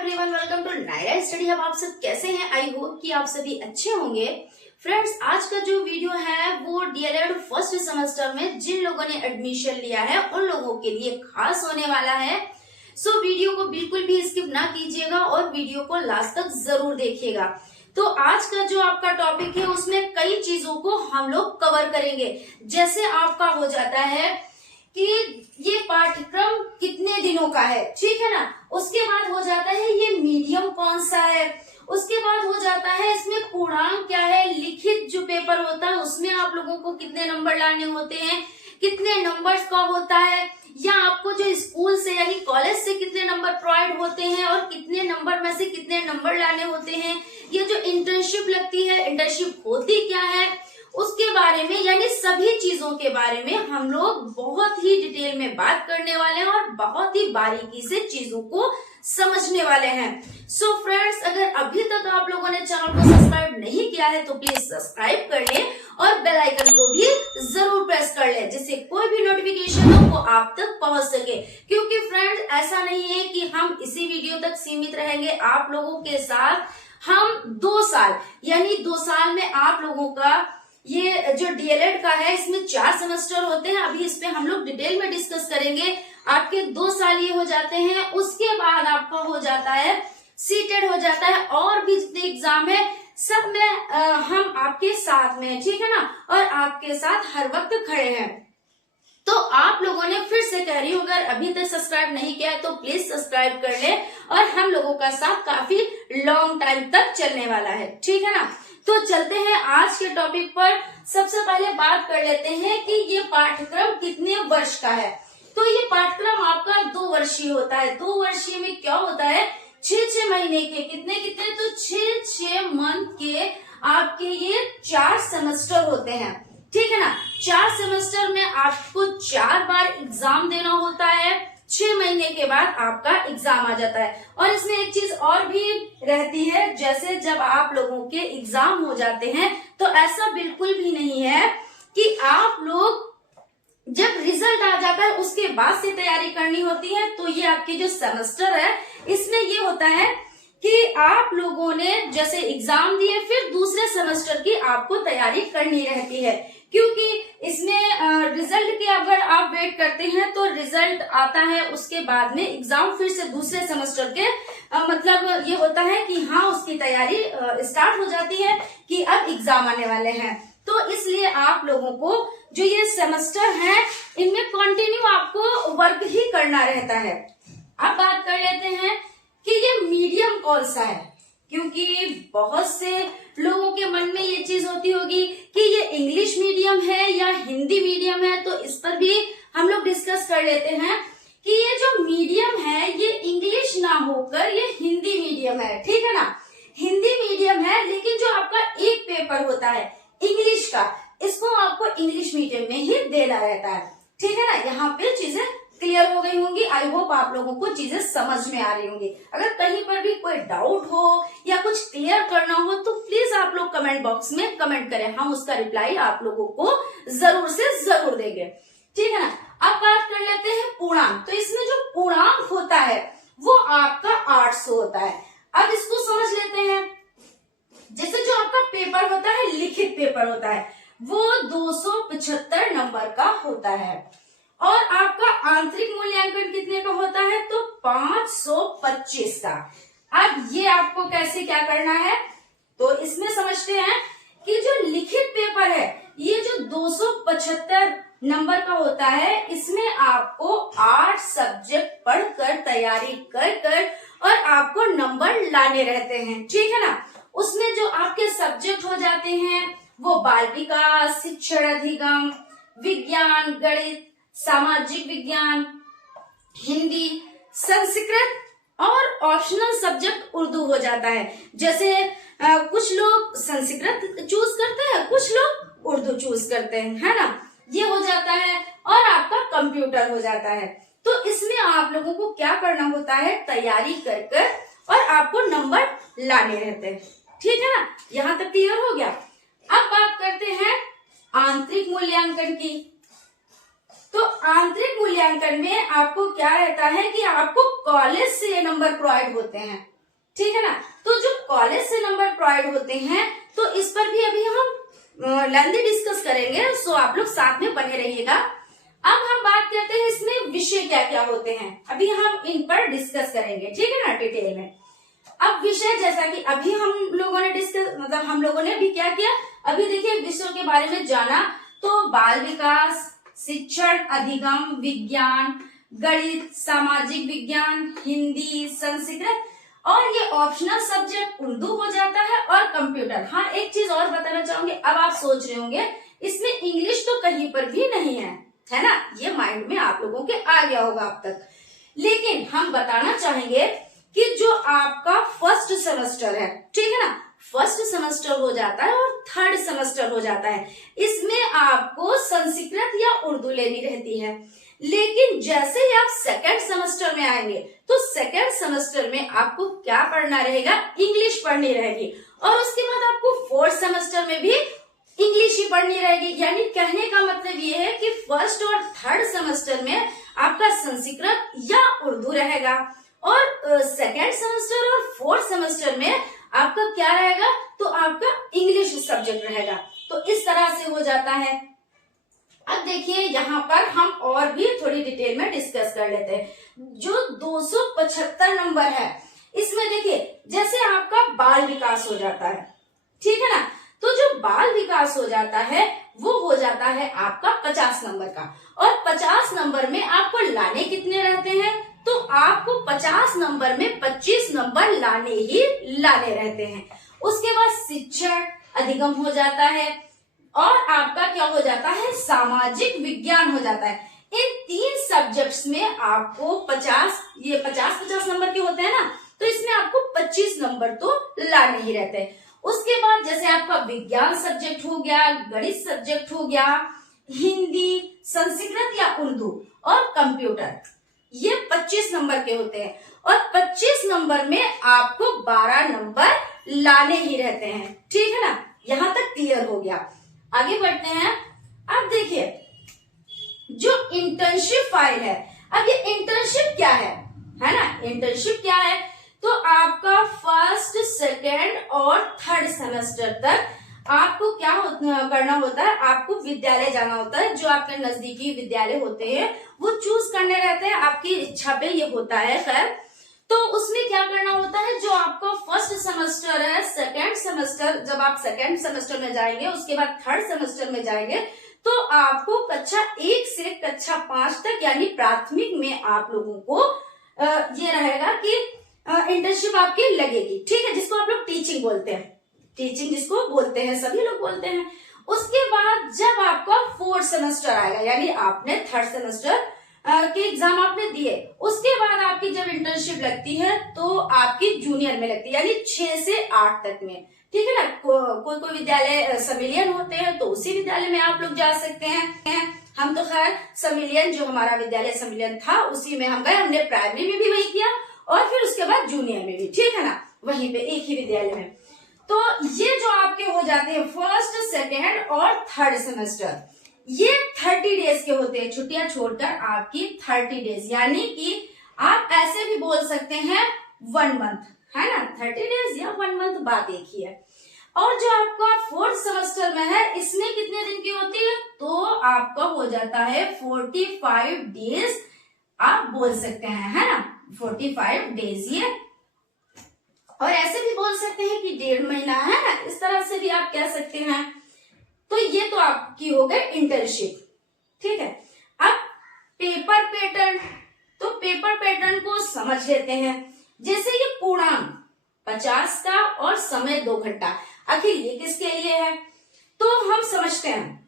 Everyone, welcome to Naira study hub. आप सब कैसे हैं? आई होप कि आप सभी अच्छे होंगे। फ्रेंड्स, आज का जो वीडियो है वो डीएलएड फर्स्ट सेमेस्टर में जिन लोगों ने एडमिशन लिया है उन लोगों के लिए खास होने वाला है। सो वीडियो को बिल्कुल भी स्किप ना कीजिएगा और वीडियो को लास्ट तक जरूर देखिएगा। तो आज का जो आपका टॉपिक है उसमें कई चीजों को हम लोग कवर करेंगे। जैसे आपका हो जाता है कि ये पाठ्यक्रम कितने दिनों का है, ठीक है ना। उसके बाद हो जाता है ये मीडियम कौन सा है। उसके बाद हो जाता है इसमें पूर्णांक क्या है, लिखित जो पेपर होता है उसमें आप लोगों को कितने नंबर लाने होते हैं, कितने नंबर्स का होता है, या आपको जो स्कूल से यानी कॉलेज से कितने नंबर प्रोवाइड होते हैं और कितने नंबर में से कितने नंबर लाने होते हैं। ये जो इंटर्नशिप लगती है, इंटर्नशिप होती क्या है, उसके बारे में यानी सभी चीजों के बारे में हम लोग बहुत ही डिटेल में बात करने वाले हैं और बहुत ही बारीकी से चीजों को समझने वाले हैं। सो फ्रेंड्स, अगर अभी तक आप लोगों ने चैनल को सब्सक्राइब नहीं किया है तो प्लीज सब्सक्राइब कर लें और बेल आइकन को भी जरूर प्रेस कर लें, जिससे कोई भी नोटिफिकेशन हो वो आप तक पहुंच सके। क्योंकि फ्रेंड्स, ऐसा नहीं है कि हम इसी वीडियो तक सीमित रहेंगे। आप लोगों के साथ हम 2 साल यानी 2 साल में आप लोगों का ये जो डीएलएड का है इसमें 4 सेमेस्टर होते हैं। अभी इस पे हम लोग डिटेल में डिस्कस करेंगे। आपके 2 साल ये हो जाते हैं। उसके बाद आपका हो जाता है सीटेड हो जाता है, और भी जितने एग्जाम है सब में हम आपके साथ में, ठीक है ना, और आपके साथ हर वक्त खड़े हैं। तो आप लोगों ने, फिर से कह रही हूँ, अगर अभी तक सब्सक्राइब नहीं किया है तो प्लीज सब्सक्राइब कर ले, और हम लोगों का साथ काफी लॉन्ग टाइम तक चलने वाला है, ठीक है ना। तो चलते हैं आज के टॉपिक पर। सबसे पहले बात कर लेते हैं कि ये पाठ्यक्रम कितने वर्ष का है। तो ये पाठ्यक्रम आपका 2 वर्षीय होता है। 2 वर्षीय में क्या होता है, 6 महीने के कितने तो 6 मंथ के आपके ये 4 सेमेस्टर होते हैं, ठीक है ना। 4 सेमेस्टर में आपको 4 बार एग्जाम देना होता है। 6 महीने के बाद आपका एग्जाम आ जाता है। और इसमें एक चीज और भी रहती है, जैसे जब आप लोगों के एग्जाम हो जाते हैं तो ऐसा बिल्कुल भी नहीं है कि आप लोग जब रिजल्ट आ जाता है उसके बाद से तैयारी करनी होती है। तो ये आपके जो सेमेस्टर है इसमें ये होता है कि आप लोगों ने जैसे एग्जाम दिए फिर दूसरे सेमेस्टर की आपको तैयारी करनी रहती है। क्योंकि इसमें रिजल्ट के अगर आप वेट करते हैं तो रिजल्ट आता है, उसके बाद में एग्जाम फिर से दूसरे सेमेस्टर के मतलब ये होता है कि हाँ उसकी तैयारी स्टार्ट हो जाती है कि अब एग्जाम आने वाले हैं। तो इसलिए आप लोगों को जो ये सेमेस्टर है इनमें कंटिन्यू आपको वर्क ही करना रहता है। अब बात कर लेते हैं कि ये मीडियम कौन सा है, क्योंकि बहुत से लोगों के मन में ये चीज होती होगी कि ये इंग्लिश मीडियम है या हिंदी मीडियम है। तो इस पर भी हम लोग डिस्कस कर लेते हैं कि ये जो मीडियम है ये इंग्लिश ना होकर ये हिंदी मीडियम है, ठीक है ना। हिंदी मीडियम है, लेकिन जो आपका एक पेपर होता है इंग्लिश का, इसको आपको इंग्लिश मीडियम में ही देना रहता है, ठीक है ना। यहाँ पे चीजें क्लियर हो गई होंगी। आई होप आप लोगों को चीजें समझ में आ रही होंगी। अगर कहीं पर भी कोई डाउट हो या कुछ क्लियर करना हो तो प्लीज आप लोग कमेंट बॉक्स में कमेंट करें, हम उसका रिप्लाई आप लोगों को जरूर से जरूर देंगे, ठीक है ना। अब बात कर लेते हैं पूर्णांक। तो इसमें जो पूर्णांक होता है वो आपका 800 होता है। अब इसको समझ लेते हैं। जैसे जो आपका पेपर होता है, लिखित पेपर होता है, वो 275 नंबर का होता है, और आपका आंतरिक मूल्यांकन कितने का होता है, तो 525 का। अब ये आपको कैसे क्या करना है, तो इसमें समझते हैं कि जो लिखित पेपर है ये जो 275 नंबर का होता है, इसमें आपको 8 सब्जेक्ट पढ़कर तैयारी कर और आपको नंबर लाने रहते हैं, ठीक है ना। उसमें जो आपके सब्जेक्ट हो जाते हैं वो बाल विकास, शिक्षण अधिगम, विज्ञान, गणित, सामाजिक विज्ञान, हिंदी, संस्कृत और ऑप्शनल सब्जेक्ट उर्दू हो जाता है। जैसे कुछ लोग संस्कृत चूज करते हैं, कुछ लोग उर्दू चूज करते हैं, है ना। ये हो जाता है, और आपका कंप्यूटर हो जाता है। तो इसमें आप लोगों को क्या करना होता है, तैयारी कर और आपको नंबर लाने रहते हैं, ठीक है ना। यहाँ तक क्लियर हो गया। अब बात करते हैं आंतरिक मूल्यांकन की। तो आंतरिक मूल्यांकन में आपको क्या रहता है कि आपको कॉलेज से ये नंबर प्रोवाइड होते हैं, ठीक है ना। तो जो कॉलेज से नंबर प्रोवाइड होते हैं तो इस पर भी अभी हम लेंथी डिस्कस करेंगे, सो आप लोग साथ में बने रहिएगा। अब हम बात करते हैं इसमें विषय क्या क्या होते हैं, अभी हम इन पर डिस्कस करेंगे, ठीक है ना, डिटेल में। अब विषय जैसा कि अभी हम लोगों ने डिस्कस मतलब हम लोगों ने अभी क्या किया, अभी देखिए विषयों के बारे में जाना, तो बाल विकास, शिक्षण, अधिगम, विज्ञान, गणित, सामाजिक विज्ञान, हिंदी, संस्कृत, और ये ऑप्शनल सब्जेक्ट उर्दू हो जाता है, और कंप्यूटर। हाँ, एक चीज और बताना चाहूंगी, अब आप सोच रहे होंगे इसमें इंग्लिश तो कहीं पर भी नहीं है ना, ये माइंड में आप लोगों के आ गया होगा अब तक। लेकिन हम बताना चाहेंगे कि जो आपका फर्स्ट सेमेस्टर है, ठीक है ना, फर्स्ट सेमेस्टर हो जाता है और थर्ड सेमेस्टर हो जाता है, इसमें आपको संस्कृत या उर्दू लेनी रहती है। लेकिन जैसे ही आप सेकेंड सेमेस्टर में आएंगे तो सेकेंड सेमेस्टर में आपको क्या पढ़ना रहेगा, इंग्लिश पढ़नी रहेगी, और उसके बाद आपको फोर्थ सेमेस्टर में भी इंग्लिश ही पढ़नी रहेगी। यानी कहने का मतलब ये है कि फर्स्ट और थर्ड सेमेस्टर में आपका संस्कृत या उर्दू रहेगा, और सेकेंड सेमेस्टर और फोर्थ सेमेस्टर में आपका क्या रहेगा, तो आपका इंग्लिश सब्जेक्ट रहेगा। तो इस तरह से हो जाता है। अब देखिए यहाँ पर हम और भी थोड़ी डिटेल में डिस्कस कर लेते हैं। जो 275 नंबर है इसमें देखिए जैसे आपका बाल विकास हो जाता है, ठीक है ना, तो जो बाल विकास हो जाता है वो हो जाता है आपका 50 नंबर का, और 50 नंबर में आपको लाने कितने रहते हैं, तो आपको 50 नंबर में 25 नंबर लाने ही लाने रहते हैं। उसके बाद शिक्षण, अधिगम हो जाता है, और आपका क्या हो जाता है, सामाजिक विज्ञान हो जाता है। इन 3 सब्जेक्ट्स में आपको 50 नंबर के होते हैं ना, तो इसमें आपको 25 नंबर तो लाने ही रहते हैं। उसके बाद जैसे आपका विज्ञान सब्जेक्ट हो गया, गणित सब्जेक्ट हो गया, हिंदी, संस्कृत या उर्दू, और कंप्यूटर, ये 25 नंबर के होते हैं, और 25 नंबर में आपको 12 नंबर लाने ही रहते हैं, ठीक है ना। यहां तक क्लियर हो गया। आगे बढ़ते हैं। अब देखिए जो इंटर्नशिप फाइल है, अब ये इंटर्नशिप क्या है ना, इंटर्नशिप क्या है, तो आपका फर्स्ट, सेकेंड और थर्ड सेमेस्टर तक आपको क्या करना होता है, आपको विद्यालय जाना होता है। जो आपके नजदीकी विद्यालय होते हैं वो चूज करने रहते हैं, आपकी इच्छा पे ये होता है। खैर, तो उसमें क्या करना होता है, जो आपका फर्स्ट सेमेस्टर है, सेकेंड सेमेस्टर, जब आप सेकेंड सेमेस्टर में जाएंगे उसके बाद थर्ड सेमेस्टर में जाएंगे, तो आपको कक्षा 1 से कक्षा 5 तक यानी प्राथमिक में आप लोगों को ये रहेगा कि इंटर्नशिप आपकी लगेगी, ठीक है, जिसको आप लोग टीचिंग बोलते हैं, टीचिंग जिसको बोलते हैं, सभी लोग बोलते हैं। उसके बाद जब आपका फोर्थ सेमेस्टर आएगा, यानी आपने थर्ड सेमेस्टर के एग्जाम आपने दिए, उसके बाद आपकी जब इंटर्नशिप लगती है तो आपकी जूनियर में लगती है, यानी 6 से 8 तक में, ठीक है ना। कोई विद्यालय सम्मिलियन होते हैं तो उसी विद्यालय में आप लोग जा सकते हैं। हम तो खैर सम्मिलियन, जो हमारा विद्यालय सम्मिलियन था उसी में हम गए, हमने प्राइमरी में भी वही किया और फिर उसके बाद जूनियर में भी, ठीक है ना, वहीं पे एक ही विद्यालय में। तो ये जो आपके हो जाते हैं फर्स्ट, सेकेंड और थर्ड सेमेस्टर, ये 30 डेज के होते हैं, छुट्टियां छोड़कर आपकी 30 डेज, यानी कि आप ऐसे भी बोल सकते हैं 1 मंथ, है ना, 30 डेज या 1 मंथ, बात एक ही है। और जो आपका फोर्थ सेमेस्टर में है इसमें कितने दिन की होती है, तो आपका हो जाता है 45 डेज, आप बोल सकते हैं, है ना, 45 डेज ये। और ऐसे भी बोल सकते हैं कि 1.5 महीना, है ना, इस तरह से भी आप कह सकते हैं। तो ये तो आपकी हो गई इंटर्नशिप, ठीक है। अब पेपर पैटर्न, तो पेपर पैटर्न को समझ लेते हैं। जैसे ये पूर्णांक 50 का और समय 2 घंटा, आखिर ये किसके लिए है, तो हम समझते हैं।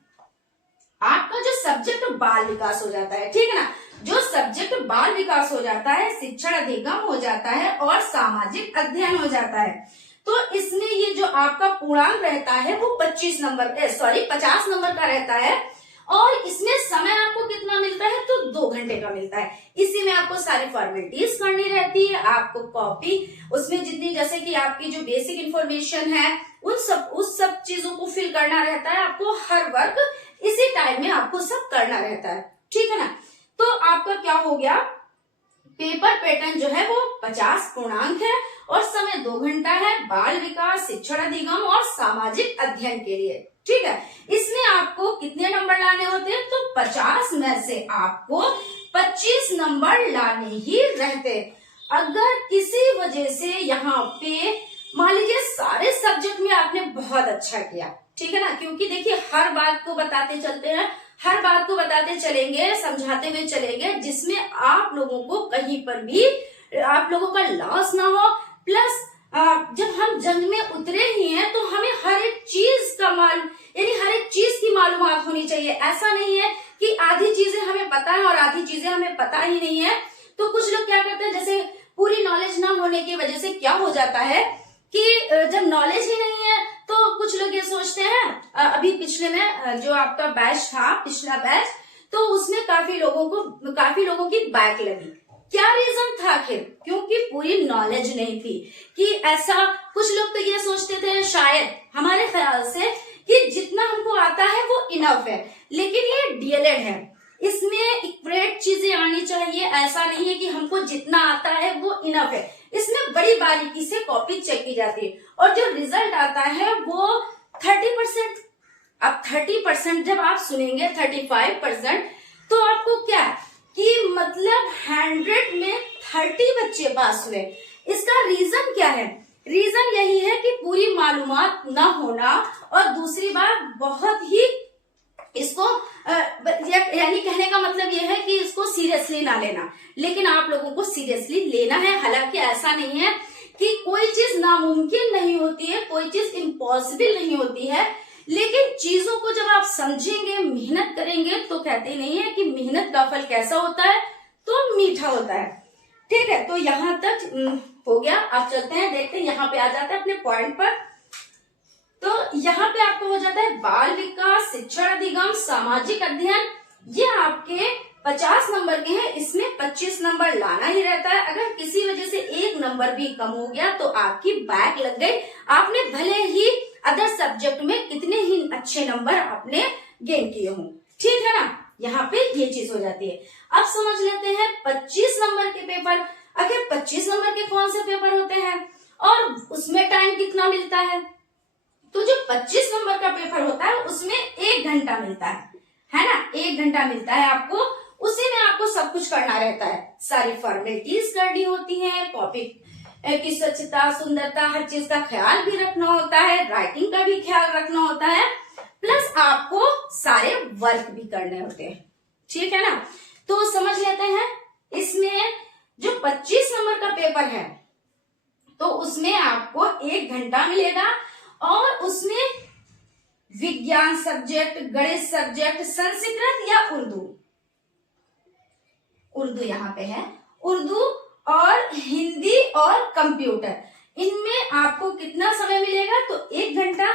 आपका जो सब्जेक्ट बाल विकास हो जाता है, ठीक है ना, जो सब्जेक्ट बाल विकास हो जाता है, शिक्षण अधिगम हो जाता है और सामाजिक अध्ययन हो जाता है, तो इसमें ये जो आपका पूर्णांक रहता है वो 50 नंबर का रहता है, और इसमें समय आपको कितना मिलता है, तो 2 घंटे का मिलता है। इसी में आपको सारी फॉर्मेलिटीज करनी रहती है, आपको कॉपी उसमें जितनी, जैसे कि आपकी जो बेसिक इंफॉर्मेशन है उस सब चीजों को फिल करना रहता है, आपको हर वर्क इसी टाइम में आपको सब करना रहता है, ठीक है ना। तो आपका क्या हो गया, पेपर पैटर्न जो है वो 50 पूर्णांक है और समय 2 घंटा है, बाल विकास, शिक्षण अधिगम और सामाजिक अध्ययन के लिए। ठीक है, इसमें आपको कितने नंबर लाने होते हैं, तो 50 में से आपको 25 नंबर लाने ही रहते। अगर किसी वजह से यहाँ पे मान लीजिए सारे सब्जेक्ट में आपने बहुत अच्छा किया, ठीक है ना, क्योंकि देखिए हर बात को बताते चलते हैं, हर बात को बताते चलेंगे, समझाते हुए चलेंगे, जिसमें आप लोगों को कहीं पर भी आप लोगों का लॉस ना हो। प्लस जब हम जंग में उतरे ही हैं तो हमें हर एक चीज का मालूम, यानी हर एक चीज की मालूमात होनी चाहिए। ऐसा नहीं है कि आधी चीजें हमें पता है और आधी चीजें हमें पता ही नहीं है। तो कुछ लोग क्या करते हैं, जैसे पूरी नॉलेज ना होने की वजह से क्या हो जाता है कि जब नॉलेज ही नहीं है तो कुछ लोग ये सोचते हैं, अभी पिछले में जो आपका बैच था, पिछला बैच, तो उसमें काफी लोगों की बैक लगी। क्या रीजन था आखिर, क्योंकि पूरी नॉलेज नहीं थी। कि ऐसा कुछ लोग तो ये सोचते थे, शायद हमारे ख्याल से, कि जितना हमको आता है वो इनफ है, लेकिन ये डीएलएड है, इसमें एक्यूरेट चीजें आनी चाहिए। ऐसा नहीं है कि हमको जितना आता है वो इनफ है, इसमें बड़ी बारीकी से कॉपी चेक की जाती है और जो रिजल्ट आता है वो 30%। अब 30% जब आप सुनेंगे 35%, तो आपको क्या कि मतलब 100 में 30 बच्चे पास हुए। इसका रीजन क्या है, रीजन यही है कि पूरी मालूमात ना होना और दूसरी बात बहुत ही इसको यानी कहने का मतलब यह है कि इसको सीरियसली ना लेना, लेकिन आप लोगों को सीरियसली लेना है। हालांकि ऐसा नहीं है कि कोई चीज नामुमकिन नहीं होती है, कोई चीज इम्पॉसिबल नहीं होती है, लेकिन चीजों को जब आप समझेंगे, मेहनत करेंगे, तो कहते नहीं है कि मेहनत का फल कैसा होता है, तो मीठा होता है। ठीक है, तो यहाँ तक हो गया। आप चलते हैं, देखते हैं, यहाँ पे आ जाते हैं अपने पॉइंट पर। तो यहाँ पे आपको हो जाता है बाल विकास, शिक्षण अधिगम, सामाजिक अध्ययन, ये आपके 50 नंबर के हैं, इसमें 25 नंबर लाना ही रहता है। अगर किसी वजह से 1 नंबर भी कम हो गया तो आपकी बैक लग गई, आपने भले ही अदर सब्जेक्ट में कितने ही अच्छे नंबर आपने गेन किए हों। ठीक है ना, यहाँ पे ये चीज हो जाती है। अब समझ लेते हैं 25 नंबर के पेपर। आखिर 25 नंबर के कौन से पेपर होते हैं और उसमें टाइम कितना मिलता है, तो जो 25 नंबर का पेपर होता है उसमें 1 घंटा मिलता है ना, 1 घंटा मिलता है आपको। उसी में आपको सब कुछ करना रहता है, सारी फॉर्मेलिटीज करनी होती है, कॉपी की स्वच्छता, सुंदरता, हर चीज का ख्याल भी रखना होता है, राइटिंग का भी ख्याल रखना होता है, प्लस आपको सारे वर्क भी करने होते हैं। ठीक है ना, तो समझ लेते हैं। इसमें जो 25 नंबर का पेपर है तो उसमें आपको 1 घंटा मिलेगा और उसमें विज्ञान सब्जेक्ट, गणित सब्जेक्ट, संस्कृत या उर्दू यहाँ पे है, उर्दू और हिंदी और कंप्यूटर, इनमें आपको कितना समय मिलेगा, तो 1 घंटा।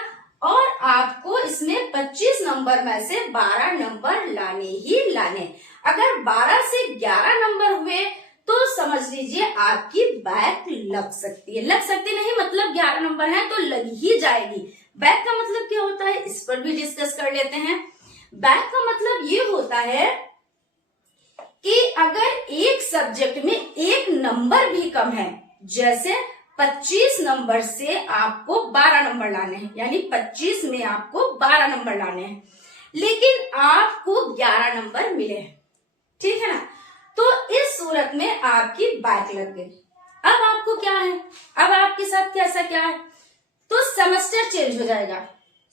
और आपको इसमें 25 नंबर में से 12 नंबर लाने ही लाने। अगर 12 से 11 नंबर हुए तो समझ लीजिए आपकी बैक लग सकती है, लग सकती नहीं, मतलब 11 नंबर है तो लग ही जाएगी। बैक का मतलब क्या होता है, इस पर भी डिस्कस कर लेते हैं। बैक का मतलब ये होता है कि अगर एक सब्जेक्ट में 1 नंबर भी कम है, जैसे 25 नंबर से आपको 12 नंबर लाने हैं, यानी 25 में आपको 12 नंबर लाने हैं, लेकिन आपको 11 नंबर मिले हैं, ठीक है ना, तो इस सूरत में आपकी बैक लग गई। अब आपको क्या है, अब आपके साथ कैसा क्या है, तो सेमेस्टर चेंज हो जाएगा,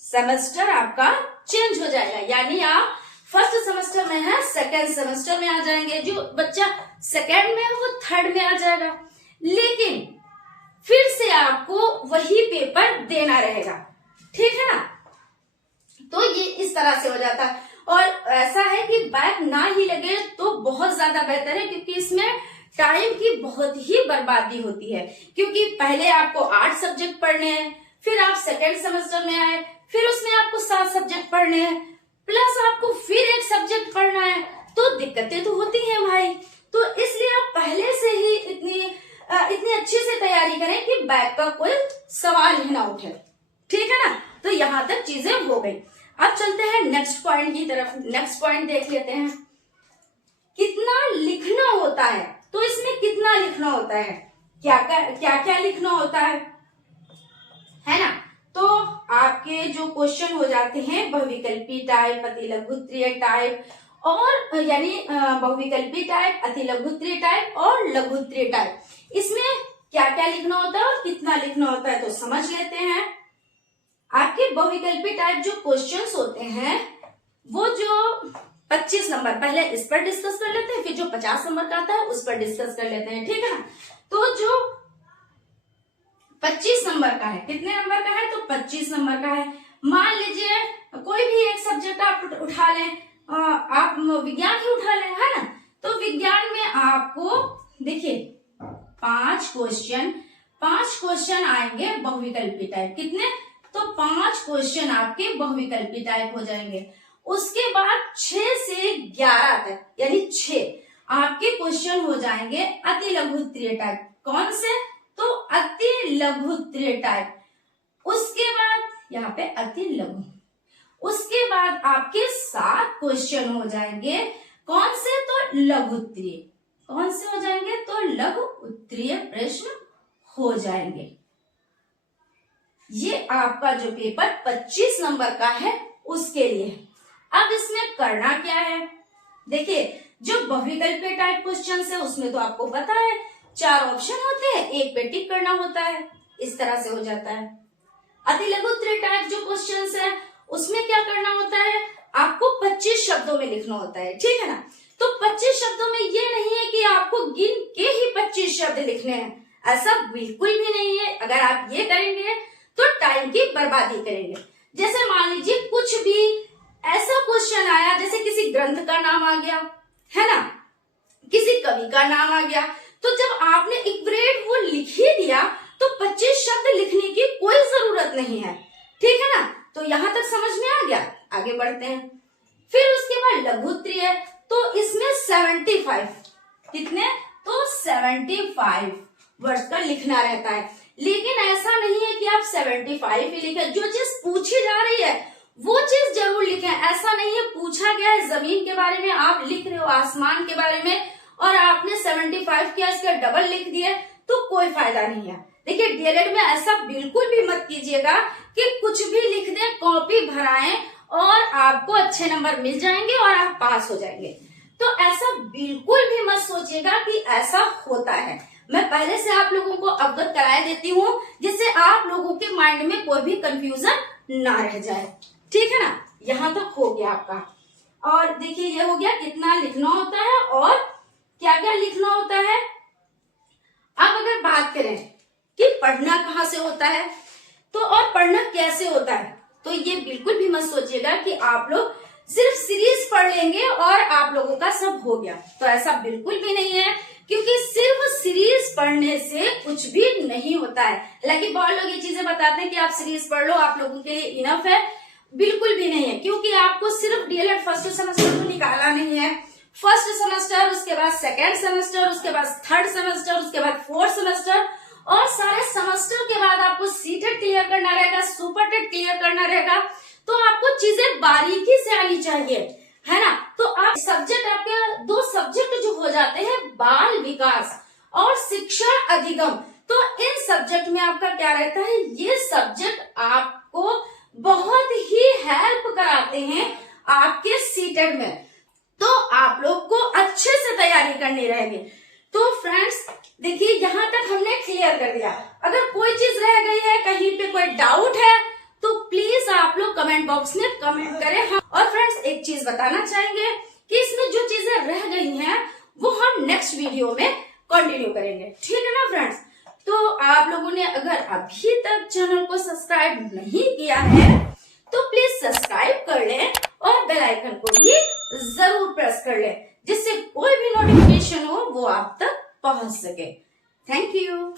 सेमेस्टर आपका चेंज हो जाएगा, यानी आप फर्स्ट सेमेस्टर में है, सेकेंड सेमेस्टर में आ जाएंगे। जो बच्चा सेकेंड में है वो थर्ड में आ जाएगा, लेकिन फिर से आपको वही पेपर देना रहेगा। ठीक है ना, तो ये इस तरह से हो जाता है। और ऐसा है कि बैक ना ही लगे तो बहुत ज्यादा बेहतर है, क्योंकि इसमें टाइम की बहुत ही बर्बादी होती है, क्योंकि पहले आपको 8 सब्जेक्ट पढ़ने हैं, फिर आप सेकेंड सेमेस्टर में आए, फिर उसमें आपको 7 सब्जेक्ट पढ़ने हैं, प्लस आपको फिर 1 सब्जेक्ट पढ़ना है, तो दिक्कतें तो होती हैं भाई। तो इसलिए आप पहले से ही इतनी अच्छे से तैयारी करें कि बैक का कोई सवाल ही ना उठे। ठीक है ना, तो यहाँ तक चीजें हो गई। अब चलते हैं नेक्स्ट पॉइंट की तरफ। नेक्स्ट पॉइंट देख लेते हैं। कितना लिखना होता है। तो इसमें कितना लिखना होता है, क्या क्या लिखना होता है ना। तो आपके जो क्वेश्चन हो जाते हैं बहुविकल्पी टाइप, अतिलघुत्तरीय टाइप और यानी बहुविकल्पी टाइप, अतिलघुत्तरीय टाइप और लघुत्तरीय टाइप, इसमें क्या क्या लिखना होता है और कितना लिखना होता है तो समझ लेते हैं। आपके बहुविकल्पी टाइप जो क्वेश्चंस होते हैं वो जो 25 नंबर, पहले इस पर डिस्कस कर लेते हैं, फिर जो 50 नंबर का आता है उस पर डिस्कस कर लेते हैं, ठीक है ना। तो जो 25 नंबर का है, कितने नंबर का है, तो 25 नंबर का है। मान लीजिए कोई भी एक सब्जेक्ट आप उठा लें, आप विज्ञान ही उठा लें, है ना। तो विज्ञान में आपको देखिए 5 क्वेश्चन आएंगे बहुविकल्पी टाइप। कितने, तो 5 क्वेश्चन आपके बहुविकल्पी टाइप हो जाएंगे। उसके बाद 6 से 11 तक यानी 6 आपके क्वेश्चन हो जाएंगे अतिलघुत्तरीय टाइप। कौन से, तो अतिलघुत्तरीय टाइप। उसके बाद यहाँ पे अतिलघु, उसके बाद आपके 7 क्वेश्चन हो जाएंगे कौन से, तो लघुत्तरीय। कौन से हो जाएंगे, तो लघु उत्तरीय प्रश्न हो जाएंगे। ये आपका जो पेपर 25 नंबर का है उसके लिए। अब इसमें करना क्या है, देखिए जो बहुविकल्पीय टाइप क्वेश्चन है उसमें तो आपको पता है 4 ऑप्शन होते हैं, एक पे टिक करना होता है, इस तरह से हो जाता है। अतिलघुत्तरीय टाइप जो क्वेश्चन है उसमें क्या करना होता है, आपको 25 शब्दों में लिखना होता है, ठीक है ना। तो 25 शब्दों में ये नहीं है कि आपको गिन के ही 25 शब्द लिखने हैं, ऐसा बिल्कुल भी नहीं है। अगर आप ये करेंगे तो टाइम की बर्बादी करेंगे। जैसे मान लीजिए कुछ भी ऐसा क्वेश्चन आया, जैसे किसी ग्रंथ का नाम आ गया, है ना, किसी कवि का नाम आ गया, तो जब आपने इक्वरेट वो लिख ही दिया तो 25 शब्द लिखने की कोई जरूरत नहीं है, ठीक है ना। तो यहां तक समझ में आ गया, आगे बढ़ते हैं। फिर उसके बाद लघुत्तरीय, तो इसमें 75, कितने, तो 75 वर्ड का लिखना रहता है। लेकिन ऐसा नहीं है कि आप 75 ही लिखें, जो चीज पूछी जा रही है वो चीज जरूर लिखें। ऐसा नहीं है पूछा गया है जमीन के बारे में, आप लिख रहे हो आसमान के बारे में और आपने 75 किया, इसका डबल लिख दिए तो कोई फायदा नहीं है। देखिए डीएलएड में ऐसा बिल्कुल भी मत कीजिएगा कि कुछ भी लिख दें, कॉपी भराएं और आपको अच्छे नंबर मिल जाएंगे और आप पास हो जाएंगे। तो ऐसा बिल्कुल भी मत सोचिएगा कि ऐसा होता है। मैं पहले से आप लोगों को अवगत कराया देती हूँ जिससे आप लोगों के माइंड में कोई भी कंफ्यूजन ना रह जाए, ठीक है ना। यहाँ तक हो गया आपका। और देखिए ये हो गया कितना लिखना होता है और क्या क्या लिखना होता है। अब अगर बात करें कि पढ़ना कहाँ से होता है तो और पढ़ना कैसे होता है, तो ये बिल्कुल भी मत सोचिएगा कि आप लोग सिर्फ सीरीज पढ़ लेंगे और आप लोगों का सब हो गया। तो ऐसा बिल्कुल भी नहीं है, क्योंकि सिर्फ सीरीज पढ़ने से कुछ भी नहीं होता है। हालांकि बहुत लोग ये चीजें बताते हैं कि आप सीरीज पढ़ लो, आप लोगों के लिए इनफ है। बिल्कुल भी नहीं है, क्योंकि आपको सिर्फ डीएलएड फर्स्ट सेमेस्टर को निकालना नहीं है। फर्स्ट सेमेस्टर, उसके बाद सेकेंड सेमेस्टर, उसके बाद थर्ड सेमेस्टर, उसके बाद फोर्थ सेमेस्टर और सारे सेमेस्टर के बाद आपको सीटेट क्लियर करना रहेगा, सुपर टेट क्लियर करना रहेगा। तो आपको चीजें बारीकी से आनी चाहिए, है ना। तो आप सब्जेक्ट, आपके 2 सब्जेक्ट जो हो जाते हैं बाल विकास और शिक्षा अधिगम, तो इन सब्जेक्ट में आपका क्या रहता है, ये सब्जेक्ट आपको बहुत ही हेल्प कराते हैं आपके सीटेट में। तो आप लोग को अच्छे से तैयारी करनी रहेगी। तो फ्रेंड्स देखिए यहाँ तक हमने क्लियर कर दिया। अगर कोई चीज रह गई है, कहीं पे कोई डाउट है तो प्लीज आप लोग कमेंट बॉक्स में कमेंट करें। और फ्रेंड्स एक चीज बताना चाहेंगे कि इसमें जो चीजें रह गई हैं वो हम नेक्स्ट वीडियो में कंटिन्यू करेंगे, ठीक है ना फ्रेंड्स। तो आप लोगों ने अगर अभी तक चैनल को सब्सक्राइब नहीं किया है तो प्लीज सब्सक्राइब कर लें और बेल आइकन को भी जरूर प्रेस कर लें, जिससे कोई भी नोटिफिकेशन हो वो आप तक पहुंच सके। Thank you.